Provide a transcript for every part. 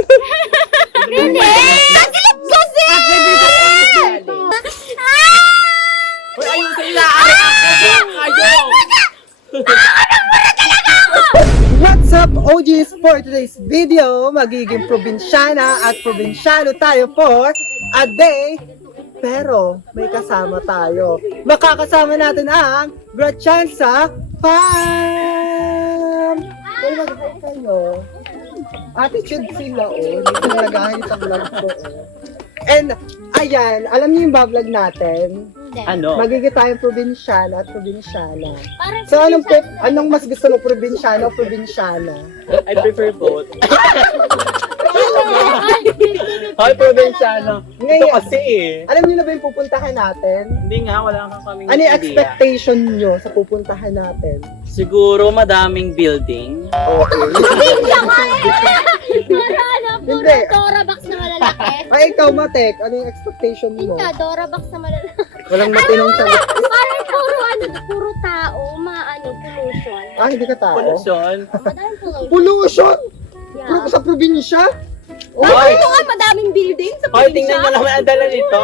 Hindi! Nasilip kasi! Uy, ayun sa ilaari kayo! What's up, OGs? For today's video, magiging probinsyana at probinsyano tayo for a day. Pero may kasama tayo. Makakasama natin ang Grachansa Farm! Kaya mag-hi kayo. Attitude sila, oh. Dito nag-ahit ang vlog ko, oh. And, ayan, alam niyo yung vlog natin? Ano? Magiging tayong probinsyana at probinsyana. So, anong mas gusto mo, probinsyana o probinsyana? I prefer both. Hoy, probinsyano. Ito Ngayon, kasi eh. alam niyo na ba yung pupuntahan natin? Hindi nga, wala kang kaming Ano yung idea. expectation nyo sa pupuntahan natin? Siguro madaming building. Okay. Para ano, puro Hindi. Dorabox na malalaki. Ay, ikaw, Matek, ano yung expectation mo? Hindi, Dorabox na malalaki. Walang matinong sagot. Parang puro tao, mga pollution. Ah, hindi ka tao? Pollution. Madaming pollution. Pollution? Yeah. Sa probinsya? Hoy! Ano nga madaming building sa Hoy, tingnan nyo naman ang dala nito.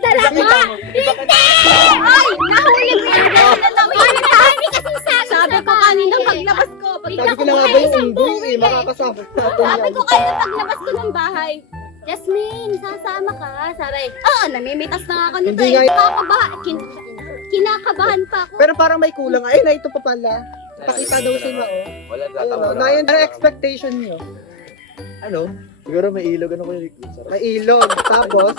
Talaga? Nakita mo. Ay! Nahuli ko yung dami kasi sabi ko kanina paglabas ko. Sabi ko na nga ba yung unggoy eh, makakasama natin Sabi yan. ko kanina paglabas ko ng bahay. Jasmine, sasama ka. Sabi, namimitas na ako nito Hindi nga eh. Kinakabahan pa ako. Pero parang may kulang. Ay, na ito pa pala. Pakita daw sila, oh. Wala Ayun, oh. Na yun, ano expectation nyo? Ano? Siguro may ilog. Ano ko yung May ilog. Tapos,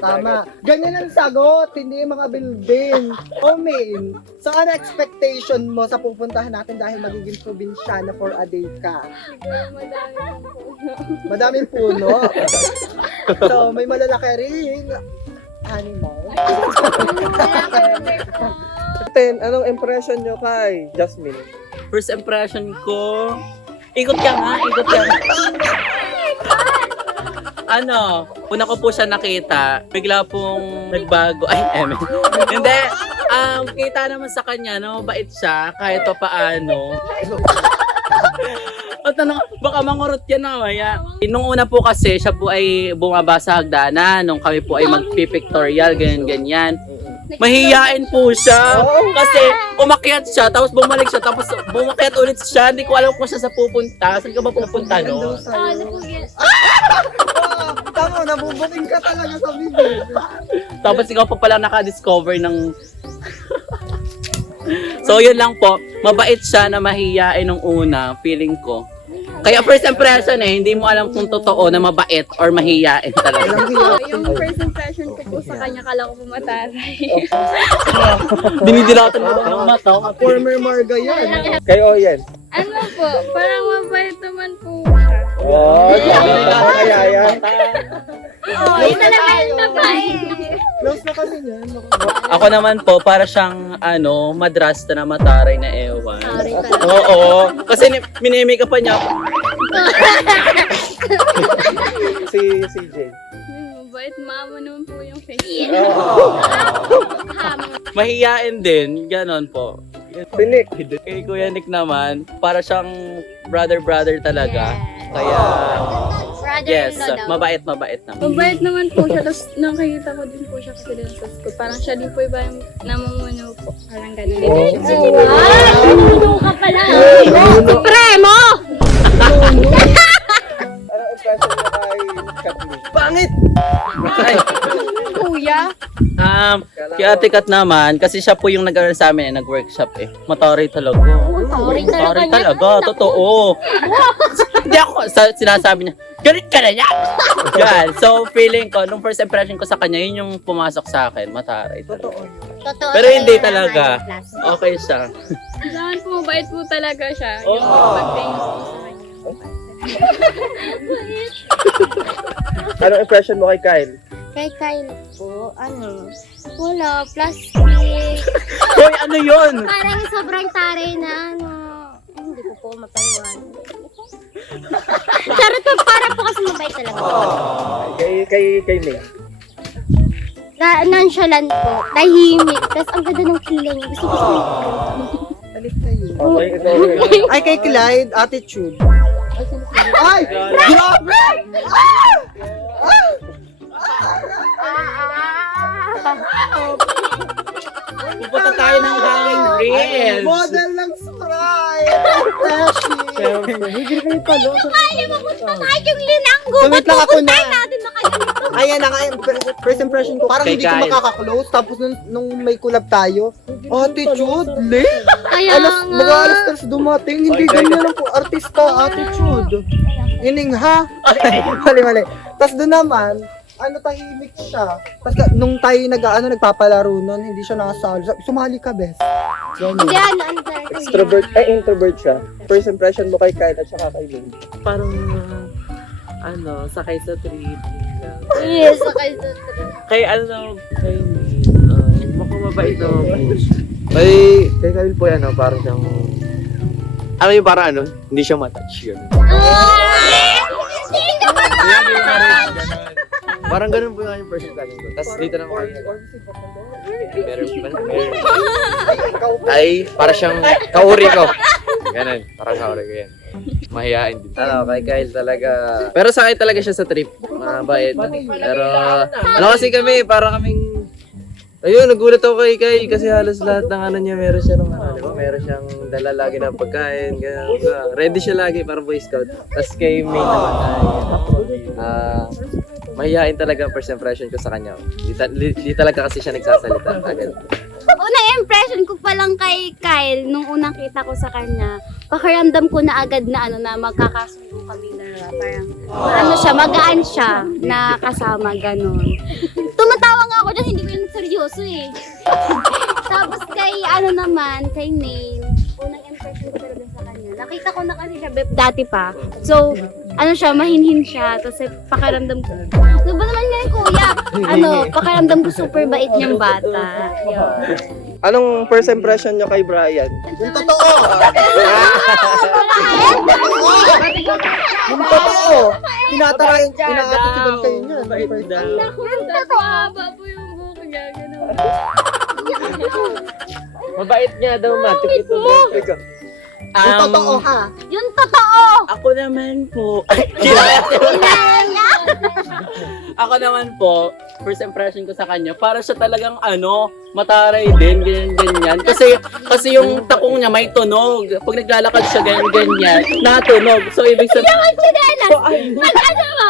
tama. Ganyan ang sagot, hindi yung mga building. O main, so ano expectation mo sa pupuntahan natin dahil magiging probinsyana for a day ka? Madaming puno. So, may malalaki ring animal. Anong impression nyo kay Jasmine? First impression ko, ikot ka nga, ikot ka. Ano, una ko po siya nakita, bigla pong nagbago. Ay, hindi. Kita naman sa kanya, no, mabait siya, kahit pa paano. At ano, baka mangurot yan na, maya. Nung una po kasi, siya po ay bumaba sa hagdanan, nung kami po ay magpipictorial, ganyan-ganyan. Mahihiyain po siya. Kasi umakyat siya, tapos bumalik siya, tapos bumakyat ulit siya. Hindi ko alam kung siya sa pupunta. Saan ka ba pupunta, no? Tama, nabubuking ka talaga sa video. Tapos ikaw pa pala naka-discover ng... So yun lang po, mabait siya na mahihiyain nung una, feeling ko. Kaya first impression hindi mo alam kung totoo na mabait or mahihiyain talaga. Yung first impression ko po sa kanya, kala ko pumataray. Dinidilatan mo daw ng mata. Former Marga yan. Kayo yan. Ano po, parang mabait naman po siya. Oh, kaya yan. Yun talaga yung mabait. Close na kami yan. Ako naman po, para siyang madrasta na mataray na ewan. Sorry talaga. Oo, kasi minimik pa niya. Si Jane. Mabait, mama naman po yung face. Mahihiyain din, ganon po. Si Nick. Kay Kuya Nick naman, para siyang brother talaga. Kaya, yes, mabait naman. Mabait naman po siya, tapos nakikita ko din po siya kasi din sa school. Parang siya din po iba yung namumuno po. Parang ganun. Ano ka pala? Supremo! Anong impression nyo kay Kathleen? Pangit! Ay, Kuya? kay Ate Kat naman, kasi siya po yung nag-aaral sa amin, nag-workshop eh. Mataray talaga. Mataray talaga, totoo. Hindi ako, sinasabi niya, galit ka na niya! Yan, so feeling ko, nung first impression ko sa kanya, yun yung pumasok sa akin, mataray talaga. Totoo. Pero hindi talaga. Okay siya. Saan po, mabait po talaga siya. Oo. Yung pagtingin po sa kanya. Anong impression mo kay Kyle? Kay Kyle po, wala, plastic. Hoy, ano yun? Parang sobrang taray na hindi ko po mapaliwan. Charot po, para po kasi mabait talaga. Kay May. Nonchalant po, tahimik, tapos ang ganda ng kilay niya. Gusto ko Talit kayo. Okay, ikaw. Ay, kay Clyde, attitude. Ay! Grabe! Pupunta tayo ng hanging reels. Model ng Sprite! Hindi kayo palo. Kaya mapunta kahit yung linanggo. So, wait lang ako na. Natin na kayo nito. Ayan na nga, first impression ko. Parang Kay hindi ko Kyle. makaka-close. Tapos nung may collab tayo, attitude, late. Kaya Mga alas 3 dumating, hindi ganyan lang po. Artista, attitude. Ining ha? Mali. Tapos doon naman, tahimik siya. Tapos nung tayo nagpapalaro nun, hindi siya nakasali. Sumali ka, bes. Hindi, Extrovert, introvert siya. First impression mo kay Kyle at saka kay Lynn. Parang, sakay sa trip. Yes, okay. Kay mukhang mabait na mabait. Kay Kyle po yan, parang siyang... hindi siya matouch yun. Parang ganun po yung first impression ko. Tapos dito naman meron ay, para siyang kauri ko. Ganun, parang kauri ko yan. Mahihain din. Kay Kyle talaga. Pero sakay talaga siya sa trip. Mabait. Pero, kasi kami, para kaming... Ayun, nagulat ako kay Kyle kasi halos lahat ng niya, meron siya meron siyang dala lagi ng pagkain. Ready siya lagi, parang Boy Scout. Tapos kay May naman mahihain talaga ang first impression ko sa kanya. Di talaga kasi siya nagsasalita agad. Unang impression ko pa lang kay Kyle, nung unang kita ko sa kanya, pakiramdam ko na agad na na magkakasundo kami na parang magaan siya na kasama, ganun. Tumatawa nga ako dyan, hindi ko yung seryoso eh. Tapos kay kay Nain, unang impression ko talaga sa kanya. Nakita ko na kasi siya dati pa. So, mahinhin siya. Tapos pakiramdam ko, ano ba naman ngayon kuya? Pakiramdam ko super bait niyang bata. Yun. Anong first impression niyo kay Brian? Yung totoo! Yung totoo! Tinatarayan, ina-attitude kayo niyan. Haba po yung buhok niya, gano'n. Mabait niya daw, Matik. Ito Yung totoo ha! Yung totoo! Ako naman po. Ako naman po, first impression ko sa kanya, para siya talagang mataray din, ganyan. Kasi yung takong niya may tunog. Pag naglalakad siya ganyan, natunog. So ibig sabihin, Yung sinelas! Mag-ano mo?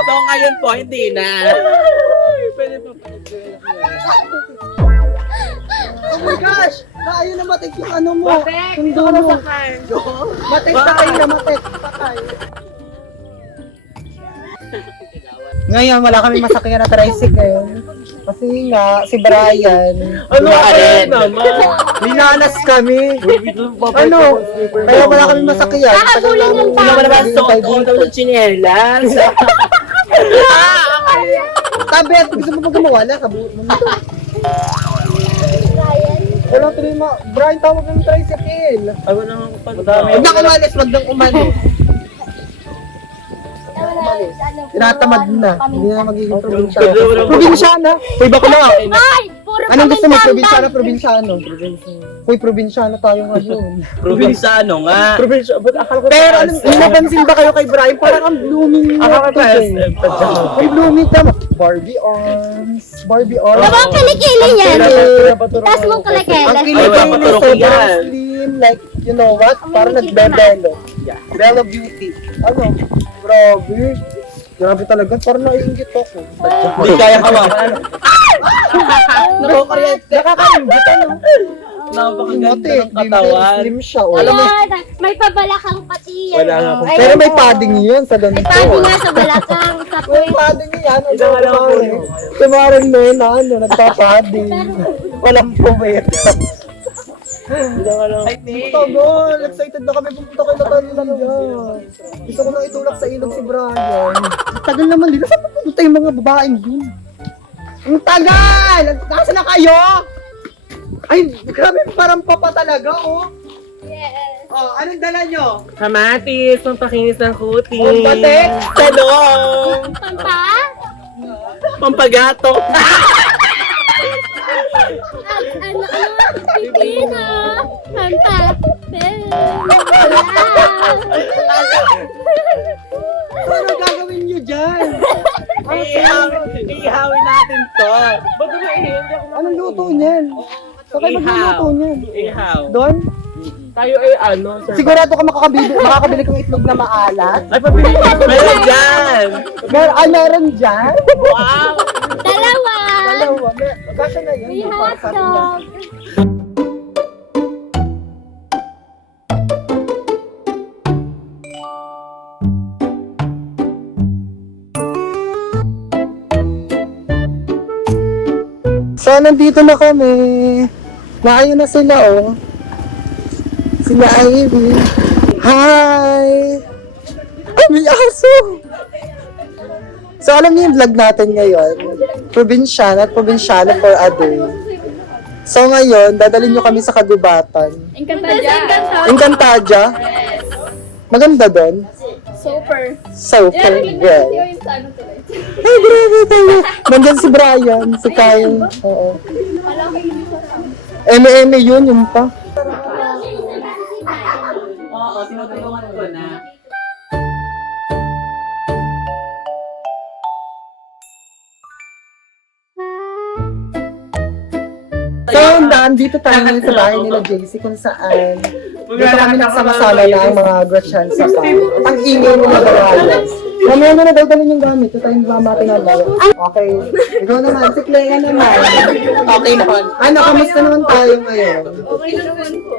so ngayon po, hindi na. Oh my gosh! Ayaw na matik yung mo. Yung dulo. Matik sakay na matik. Sakay. Ngayon, wala kami masakyan na tricycle. Kasi nga, si Brian. Linanas kami. Kaya wala kami masakyan. Kakabulin lang tayo. Hindi naman naman suot ng chinelas. Sabi at gusto mo pa gumawa na, kabuot mo nito. Wala tuloy Brian, tawag ng tricycle. Ako naman pa. Huwag na umalis, wag nang umalis. Tinatamad na. Hindi na magiging probinsyano. Probinsyana? Uy, bakla. Ay! Puro Anong gusto mo? pamintang. Probinsyano? Uy, probinsyano tayo ngayon. Provinciano nga. Pero may napansin ba kayo kay Brian? Parang ang blooming na ito eh. May blooming tama. Barbie arms. Labang kilikili niyan. Tapos mong kilikili. Ang Ay, kilikili wala paturok sobrang yan. slim. Like, you know what? Parang nagbebelo. Bello Beauty. Grabe. Grabe talaga. Parang naiingit ako. Hindi kaya hawakan. Nakakaingit Napakaganda ng katawan. Slim siya. Oh. Ayan, may pabalakang pati yan. Wala nga po. Pero may padding yun sa ganito. May padding nga sa balakang. Sa May padding yan. Tumarang na yun na nagpapadding. Walang pumayat. Tagal, excited na kami pupunta kay Natalia. Gusto ko nang itulak sa ilog si Brian. Tagal naman dito. Saan pupunta yung mga babaeng dun? Ang tagal! Nasaan na kayo? Ay, grabe, parang papa talaga, oh. Yes. Oh, anong dala nyo? Kamatis, pampakinis ng kutis. Oh, batik! Talong! Pampa? Pampagato! Pilipino. Santa. Ano gagawin nyo dyan? Ihawin natin to. Ba't ba hindi ako Anong luto niyan? So kayo magluluto niyan? Ihaw. Doon? tayo ay ano, sir? Sigurado ka makakabili kong itlog na maalat? Ay, pabili ka. Meron dyan! Meron dyan? Wow! Dalawa. Dalawa. Kasya na yun. May Para sa atin yan. hotdog. So, nandito na kami. Naayon na sila, oh. Sila Ivy. Hi! Ay, may aso! So, alam niyo yung vlog natin ngayon. Probinsyana at probinsyano for a day. So, ngayon, dadalhin niyo kami sa Kagubatan. Encantadia? Maganda doon? Super. Well. Ay, grabe tayo. Nandyan si Brian, si Kyle. Oo. Eme yun, yun pa. Oo, tinutulungan ko na. So, nandito tayo ngayon sa bahay nila JC kung saan dito kami nagsama-sama na ang mga Gretchen sa pa. Ang ingay ng mga Brian. Mamaya na daw dalhin yung gamit. Ito tayo mamati na lang. Okay. Ikaw naman, si Clea naman. Okay naman. Ano, kamusta naman tayo ngayon?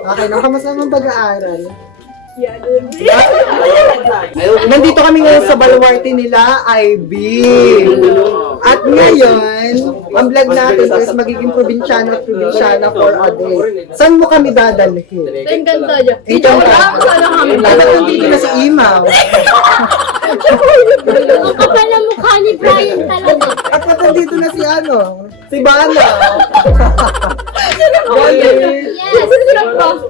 Okay na, kamusta naman pag-aaral? Nandito kami ngayon sa baluarte nila, IB. At ngayon, ang vlog natin is magiging probinsyano at probinsyana for a day. Saan mo kami dadalhin? Encantadia. Ito na. Dapat nandito na si Imaw. Ang kapal na mukha ni Brian talaga. At ba't nandito na si ano? Si Bana. Yes.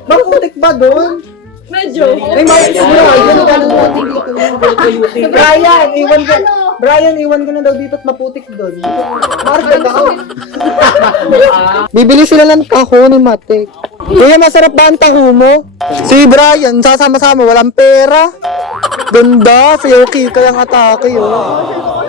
Maputik ba doon? Medyo. May mga siguro, yun ang gano'n natin dito. Brian, iwan ka na daw dito at maputik doon. Marga daw. Bibili sila ng taho ni Matek. Kuya, masarap ba ang taho mo? Si Brian, sasama-sama, walang pera. Ganda, si Yoki, kayang atake, oh.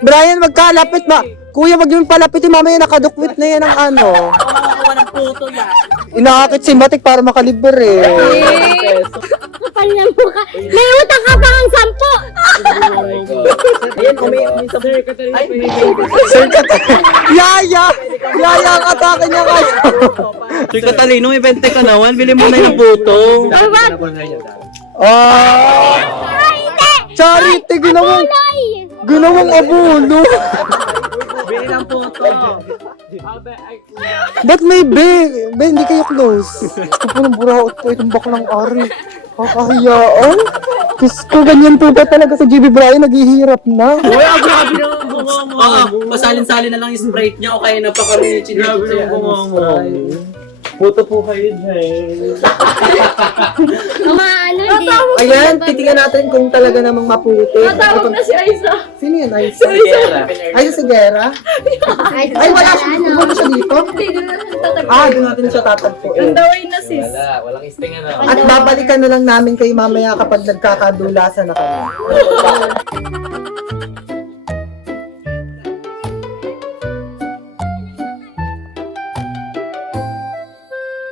Brian, magkalapit ba? Kuya, wag yung palapitin, mamaya nakadukwit na yan ang ano. Makakuha ng puto yan. Inaakit si Matik para makalibre. Kapal na mukha. May utang ka pang 10. Ayan, may Sir, Katarina, Ay, Sir Yaya! Yaya ang atake niya kayo. Sir Catalino, may 20 ka naman. Bili mo na yung puto. Oh! Charity, ginawang abulo. Bili ng puto. Ba't may be? Be, hindi kayo close. Ito po ng buraot po itong baklang ari. Kakahiyaan. Diyos ko, ganyan po ba talaga sa GB Brian? Naghihirap na. Uy, ang grabe naman bunga mo. Oo, pasalin-salin na lang yung Sprite niya o kaya napakaroon yung Grabe naman bunga mo. Puto po kayo dyan. Mga ano, di. Ayan, titingnan natin kung talaga namang maputi. Natawag na si Aiza. Sino yun? Aiza? Aiza Sigera? Ay, wala siya. Pupunta siya dito? Doon natin siya tatagpuin. Daway na sis. Wala, walang isting ano. At babalikan na lang namin kayo mamaya kapag nagkakadulasan na kami.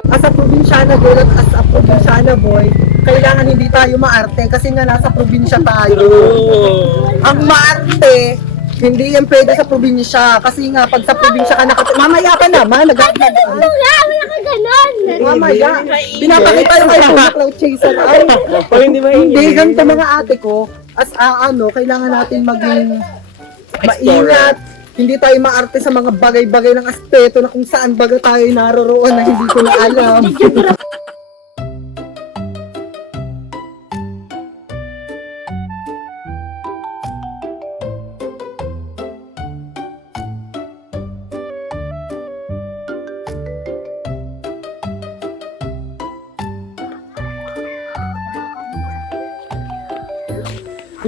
As a probinsyana girl at as a probinsyana boy, kailangan hindi tayo maarte kasi nga nasa probinsya tayo. Ang maarte, hindi yan pwede sa probinsya kasi nga pag sa probinsya ka mamaya ka naman, nag-vlog ka. Wala ka ganon. Mamaya, pinapakita yung kayo na cloud chaser. Ay, Pag hindi hindi, ganito mga ate ko, as kailangan natin maging maingat. Hindi tayo maarte sa mga bagay-bagay ng aspeto na kung saan baga tayo naroroon na hindi ko na alam.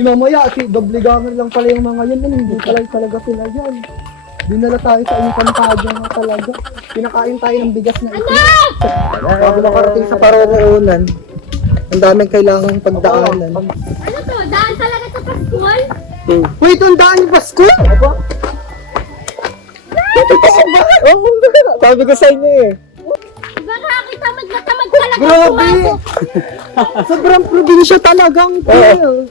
Mamaya, doble gamer lang pala yung mga yan. Hindi pala talaga sila yan. Dinala tayo sa Encantadia nga talaga. Pinakain tayo ng bigas na ito. Bago makarating sa Paroroonan, ang daming kailangang pagdaanan. Ano to? Daan talaga sa Paskul? Wait, ang daan yung Pasko! Totoo ba? Oo, sabi ko sa inyo eh. Baka kita magmatamad talaga Grabe! Sobrang probinsya talagang feel.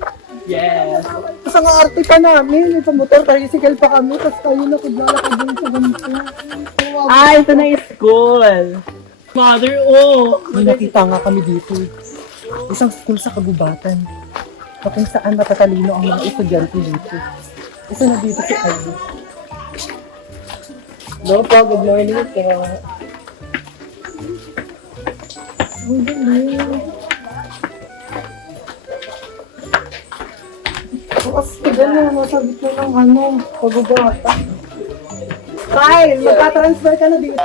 Yes. Tapos ang arte pa namin, may pamotor, tricycle pa kami, tapos kayo nakaglalakad din sa ganito. Ah, ito na yung school. Mother, oh. May nakita nga kami dito. Isang school sa kagubatan. Na kung saan matatalino ang mga estudyante dito. Isa na dito si Ivy. No po, good morning po. Ang galing. Kasi gano'n, masabit na ng ano, kagubatan. Kyle, magka-transfer ka na dito?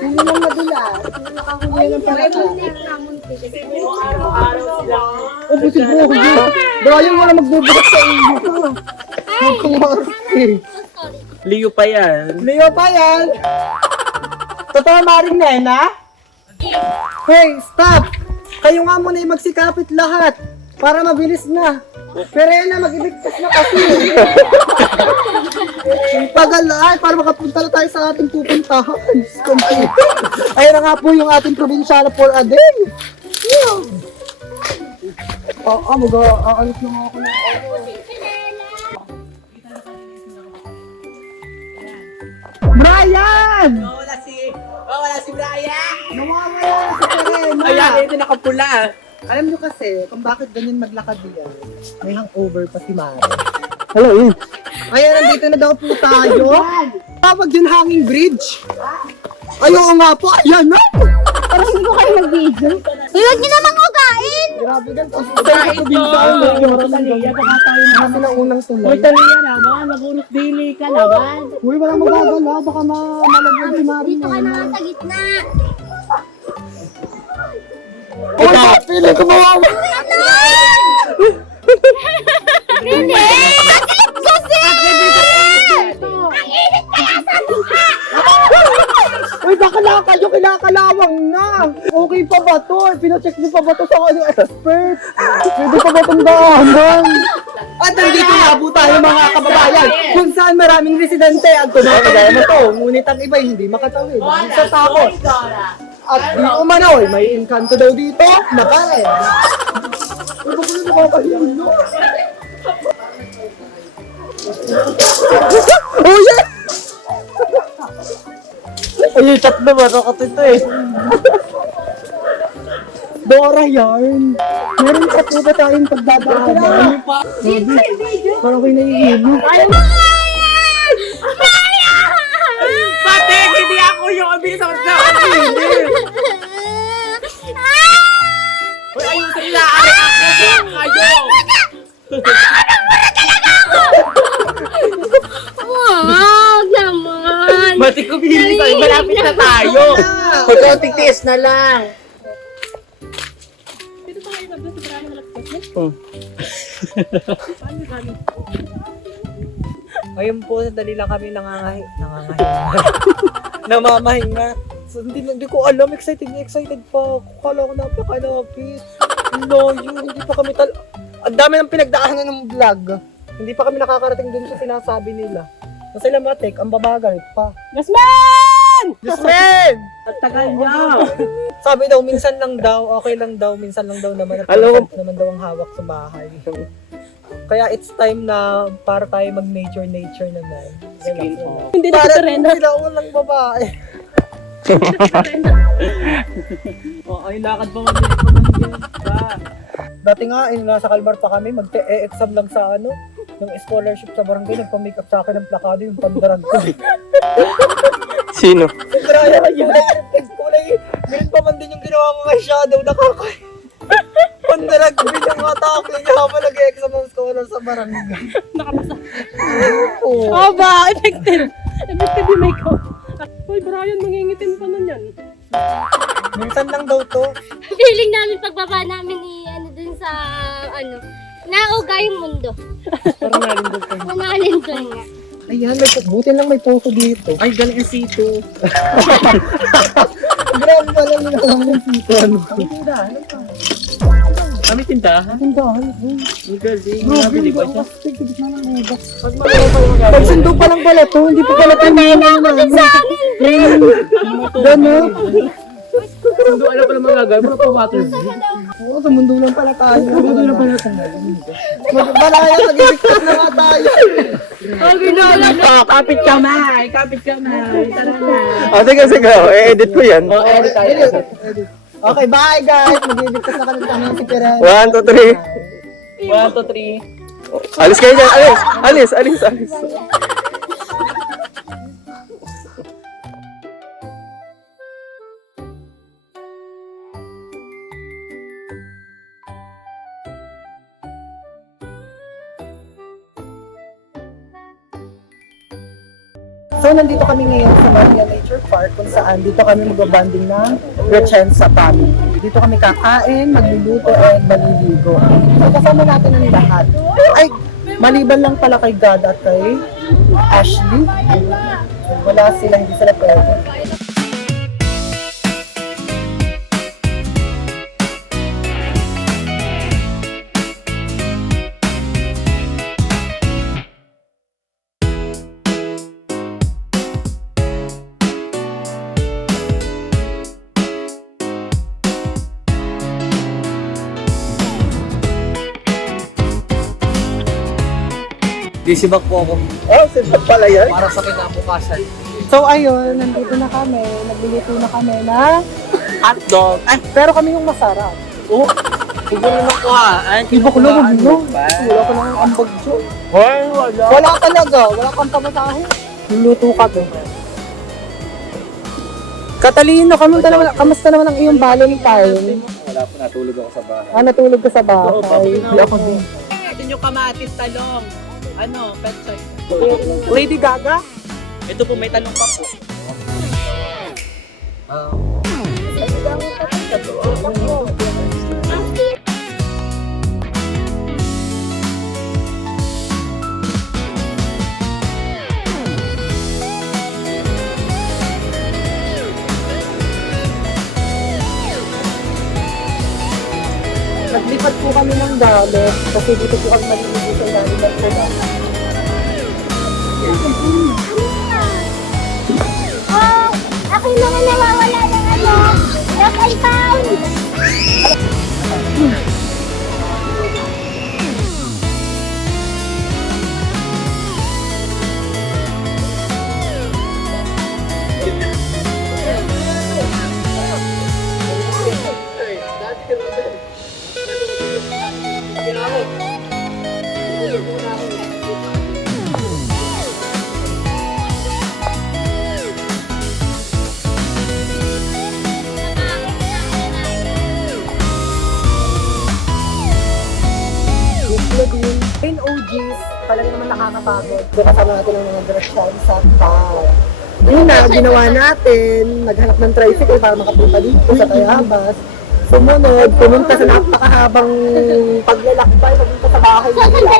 Sino lang madulas? Sino nakahuli ng parata? Oh, buti bro. Brian, wala magbubukas sa iyo. Magkumarte. Leo pa yan. Leo pa yan. Totoo, Maring Nena? Hey, stop! Kayo nga muna yung magsikapit lahat para mabilis na. Pero yan na, mag-iligtas na kasi. Pagalay, para makapunta na tayo sa ating pupuntahan. Ayan na nga po yung ating probinsyana for a day. Mag-aalis na nga ako ng Brian! Wala si Brian. Nawawala na si Serena. Ayan, ito nakapula. Alam nyo kasi kung bakit ganyan maglakad diyan. May hangover pa si Mara. Hello, Ian. Ayan, nandito na daw po tayo. Tawag yun hanging bridge. Ay, oo nga po. Ayan na. Parang hindi ko kayo mag-video. Huwag niyo namang ugain! Grabe ganito. Sa probinsya, kasi na unang tulay. Taliya na ba? Nagurot dili ka naman. Uy, walang magagala. Baka malagyan si Mara. Dito ka na nga sa gitna. Uy, feeling ko mawawa. Hindi! Bakit kasi? Ang init kaya sa mukha! Uy, baka na kayo kinakalawang na. Okay pa ba to? Pinacheck niyo pa ba to sa ano expert? Pwede pa ba itong daanan? At nandito nga po tayo mga kababayan kung saan maraming residente ang tumatagaya mo to. Ngunit ang iba hindi makatawid. Sa takot. At di umanoy, may engkanto daw dito. Nakain. Uy, baka na nakakahiyan, no? Oh, yeah! Ay, chat na ba? Nakot ito eh. Dora yarn. Meron pa po ba tayong pagdadaanan? Parang ako'y nahihilo. Pati, hindi ako yung bilis ako sa Uy, ayun sa nila. Kayo. Wow, naman! Mati ko bilis ay malapit na tayo. Pagkating tiis na lang. Ayun po, sandali lang kami namamahinga. So, hindi ko alam, excited pa ako. Kala ko napakalapit. No, yun, hindi pa kami ang dami ng pinagdaanan ng vlog. Hindi pa kami nakakarating dun sa sinasabi nila. Nasa Lamatek, ang babagal pa. Jasmine! At tagal niya. Sabi daw, minsan lang daw, okay lang daw, minsan lang daw naman. At Hello? minsan naman daw ang hawak sa bahay. Kaya it's time na para tayo mag-nature naman. Skin off. Hindi na Para kita rin. sila walang babae. Ay, lakad pa mabilis pa. Dati nga, nasa Kalmar pa kami, mag-e-exam lang sa ng scholarship sa barangay, nagpa-makeup sa akin ng plakado yung pandarag ko. Sino? Graya yun. Kulay, meron pa man din yung ginawa ko kay Shadow, pandarag din yung atake niya habang nag-e-exam ng scholar sa barangay. Nakabasa. Oo. Oh ba? Effective. Effective yung makeup. Uy, Brian, mangingitim pa nun yan. Minsan lang daw to. Feeling namin pagbaba namin ni dun sa Nauga yung mundo. Parang nalindog ka. Manalindol nga. Ayan, buti lang may poso dito. Ay, galing ang sito. Grabe pala yung alam ng sito. Ano Kami tindahan. Tindahan. Ang galing. Bro, Nabili ba siya? Pagsundo pa lang pala to, hindi pa pala tindahan namin. Gano'n? Sundo, ano pala magagawin? Mga pumaters. Oo, sa mundo lang pala tayo. Sa mundo lang pala tayo. Malaya, nag-ibigtas na nga tayo. Kapit kamay! Kapit kamay! Tara na! Sige, edit ko yan. Edit tayo. Okay, bye guys. Mag-ibigtas na kami ng si Pera. 1, 2, 3. 1, 2, 3. Alis kayo dyan. Alis. So, nandito kami ngayon sa Maria Nature Park kung saan dito kami magbabanding ng Rechenza family. Dito kami kakain, magluluto, and maliligo. So, kasama natin ang lahat. Ay, maliban lang pala kay God at kay Ashley. Wala sila, hindi sila pwede. Sisibak po ako Oh, sila pala yan. para sa kinabukasan. So, ayun, nandito na kami. Nagluluto na kami na Hotdog. Ay, pero kami yung masarap. oh. Siguro na ko ha. Ay, Iba ko lang, ano ano? ba? Wala ko lang ang bagyo. Ay, wala. Wala talaga, wala kang pamatahe. Luluto ka doon. Katalino, kamusta naman ang iyong Valentine? Wala po, natulog ako sa bahay. Ah, natulog ka sa Oo, bahay. Hindi ako din. Natin yung kamatis talong. Ano, pet choice. Lady Gaga? Ito po, may talong pa po. Naglipat po kami ng gamit kasi dito po kami maliligo sa ilalim ng tulang. Oh, ako yung mga nawawala ng ano, lost and found. In OGs, talaga naman nakakapagod. Doon kasama natin ang mga direksyon sa car. Una, ginawa natin, naghanap ng tricycle para makapunta dito sa Tayabas. Sumunod, pumunta sa napakahabang paglalakbay, papunta sa bahay nila.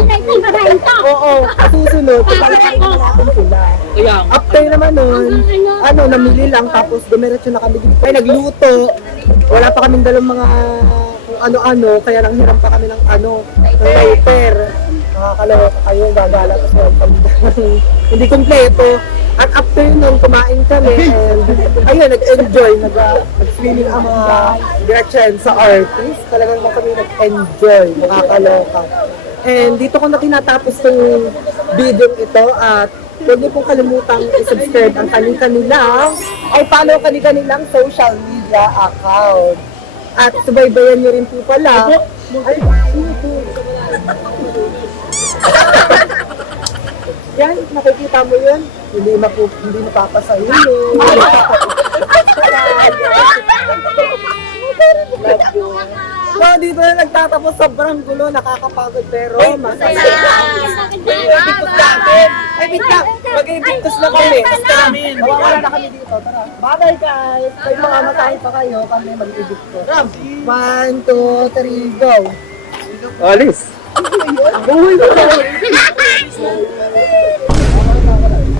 Oo, susunod, papalakin na natin sila. Kaya, After naman nun, namili lang, tapos dumiretso na kami dito. Ay, nagluto. Wala pa kaming dalang mga kung ano-ano, kaya nang hiram pa kami ng diaper. Nakakalawa kayo, gagala, tapos meron kami hindi kompleto. At after nun, kumain kami, and ayun, nag-enjoy, nag-swimming ang mga Gretchen sa artist. Talagang kami nag-enjoy, nakakaloka. And dito ko na tinatapos yung video ito, at huwag niyo pong kalimutang i-subscribe ang kanilang, ay follow kanilang social media account. At subaybayan niyo rin po pala. Ay, yan, nakikita mo yun? Hindi mapapasa yun. So, dito na nagtatapos, sobrang gulo, nakakapagod, pero masaya. Ibigtos natin. Ay, wait lang. Mag-ibigtos na kami. Basta namin. Mawawala na kami dito. Tara. Bye guys. Kayo mamamatay pa kayo, kami mag-ibigtos. 1, 2, 3, go. Alis. Ako yun.